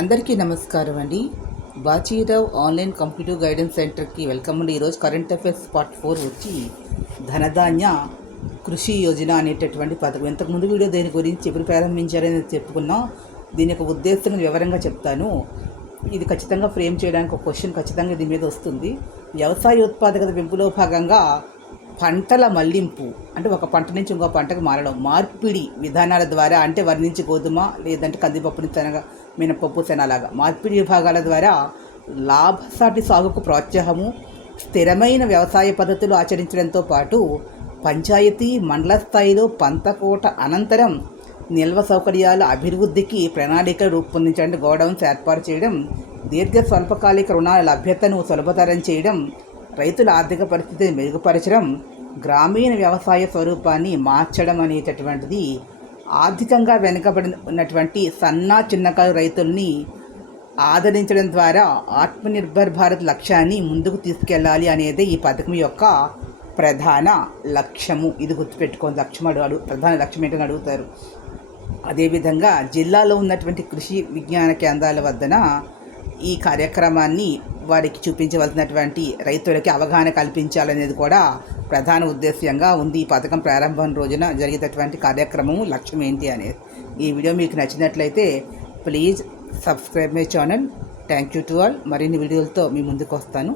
అందరికీ నమస్కారం అండి. బాచీరావు ఆన్లైన్ కాంపిటేటివ్ గైడెన్స్ సెంటర్కి వెల్కమ్ అండి. ఈరోజు కరెంట్ అఫైర్స్ పార్ట్ 4 వచ్చి ధనధాన్య కృషి యోజన అనేటటువంటి పథకం. ఇంతకుముందు వీడియో దేని గురించి ఎప్పుడు ప్రారంభించారని చెప్పుకున్నాం. దీని యొక్క ఉద్దేశం వివరంగా చెప్తాను. ఇది ఖచ్చితంగా ఫ్రేమ్ చేయడానికి ఒక క్వశ్చన్ ఖచ్చితంగా దీని మీద వస్తుంది. వ్యవసాయ ఉత్పాదకత పెంపులో భాగంగా పంటల మళ్లింపు అంటే ఒక పంట నుంచి ఇంకో పంటకు మారడం, మార్పిడి విధానాల ద్వారా అంటే వరి నుంచి గోధుమ లేదంటే కందిపప్పు నుంచి శనగ, మినపప్పు, శనలాగా మార్పిడి విభాగాల ద్వారా లాభసాటి సాగుకు ప్రోత్సాహము, స్థిరమైన వ్యవసాయ పద్ధతులు ఆచరించడంతో పాటు పంచాయతీ మండల స్థాయిలో పంతకోట అనంతరం నిల్వ సౌకర్యాల అభివృద్ధికి ప్రణాళికలు రూపొందించడానికి గోడౌన్స్ ఏర్పాటు చేయడం, దీర్ఘ స్వల్పకాలిక రుణాల లభ్యతను సులభతరం చేయడం, రైతుల ఆర్థిక పరిస్థితిని మెరుగుపరచడం, గ్రామీణ వ్యవసాయ స్వరూపాన్ని మార్చడం అనేటటువంటిది ఆర్థికంగా వెనుకబడి ఉన్నటువంటి సన్న చిన్నకారు రైతుల్ని ఆదరించడం ద్వారా ఆత్మనిర్భర్ భారత్ లక్ష్యాన్ని ముందుకు తీసుకెళ్ళాలి అనేది ఈ పథకం యొక్క ప్రధాన లక్ష్యము. ఇది గుర్తుపెట్టుకోండి. ప్రధాన లక్ష్యం ఏంటని అడుగుతారు. అదేవిధంగా జిల్లాలో ఉన్నటువంటి కృషి విజ్ఞాన కేంద్రాల వద్దన ఈ కార్యక్రమాన్ని వారికి చూపించవలసినటువంటి రైతులకి అవగాహన కల్పించాలనేది కూడా ప్రధాన ఉద్దేశ్యంగా ఉంది. ఈ పథకం ప్రారంభం రోజున జరిగేటటువంటి కార్యక్రమము లక్ష్యం ఏంటి అనేది. ఈ వీడియో మీకు నచ్చినట్లయితే please subscribe my channel. Thank you to all. మరిన్ని వీడియోలతో మీ ముందుకు వస్తాను.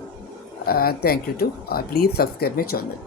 Thank you to all. Please subscribe my channel.